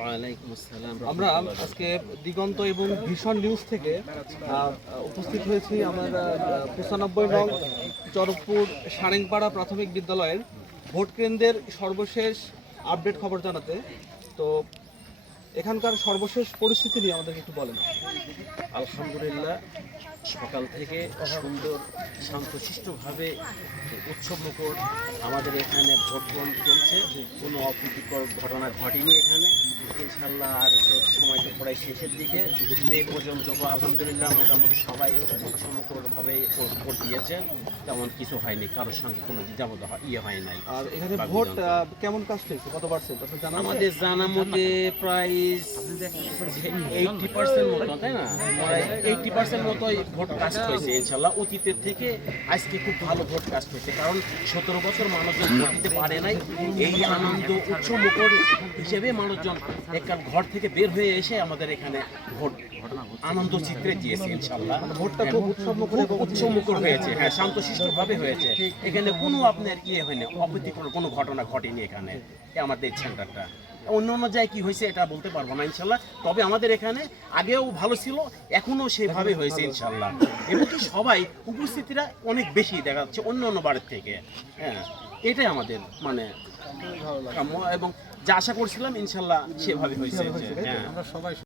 ওয়ালাইকুম আসসালাম। আমরা আজকে দিগন্ত এবং ভীষণ নিউজ থেকে উপস্থিত হয়েছি আমার 95 নং চরকপুর সারেংপাড়া প্রাথমিক বিদ্যালয়ের ভোট কেন্দ্রের সর্বশেষ আপডেট খবর জানাতে। তো এখানকার সর্বশেষ পরিস্থিতি নিয়ে আমাদেরকে একটু বলেন। আলহামদুলিল্লাহ, সকাল থেকে সুন্দর শান্তশিষ্টভাবে উৎসবমুখর আমাদের এখানে ভোট গ্রহণ চলছে। কোনো অপ্রীতিকর ঘটনা ঘটেনি এখানে, ইনশাল্লাহ। আর তো সময় তো প্রায় শেষের দিকে, এ পর্যন্ত আলহামদুলিল্লাহ মোটামুটি সবাই উৎসবমুখরভাবে ভোট দিয়েছেন, তেমন কিছু হয়নি, কারোর সঙ্গে কোনো দ্বিধাবোধ হয় নাই। আর এখানে ভোট কেমন কাজ চলছে, কত পার্সেন্ট জানা? আমাদের জানা মতে প্রায় 80% মতো, তাই না, 80% মতোই ভোট কাস্ট হয়েছে ইনশাল্লাহ। অতীতের থেকে আজকে খুব ভালো ভোট কাস্ট হয়েছে, কারণ 17 বছর মানুষজন ভোট দিতে পারে নাই। এই আনন্দ উৎসবমুখর হিসেবে মানুষজন একবার ঘর থেকে বের হয়ে এসে আমাদের এখানে ভোট আনন্দ চিত্রে দিয়েছে ইনশাল্লাহ। ভোটটা খুব উৎসবমুখর হয়েছে, হ্যাঁ, শান্তশিষ্টভাবে হয়েছে। এখানে কোনো আপনার হয়নি, অপ্রীতিকর কোনো ঘটনা ঘটেনি এখানে আমাদের সেন্টারটা। অন্য অন্য জায়গায় কি হয়েছে এটা বলতে পারবো না ইনশাল্লাহ, তবে আমাদের এখানে আগেও ভালো ছিল, এখনো সেভাবে হয়েছে ইনশাল্লাহ। এবং কি সবাই উপস্থিতিরা অনেক বেশি দেখা যাচ্ছে অন্য অন্য বারের থেকে। হ্যাঁ, এটাই আমাদের মানে কাম্য, এবং যা আশা করছিলাম ইনশাল্লাহ সেভাবে হয়েছে। হ্যাঁ।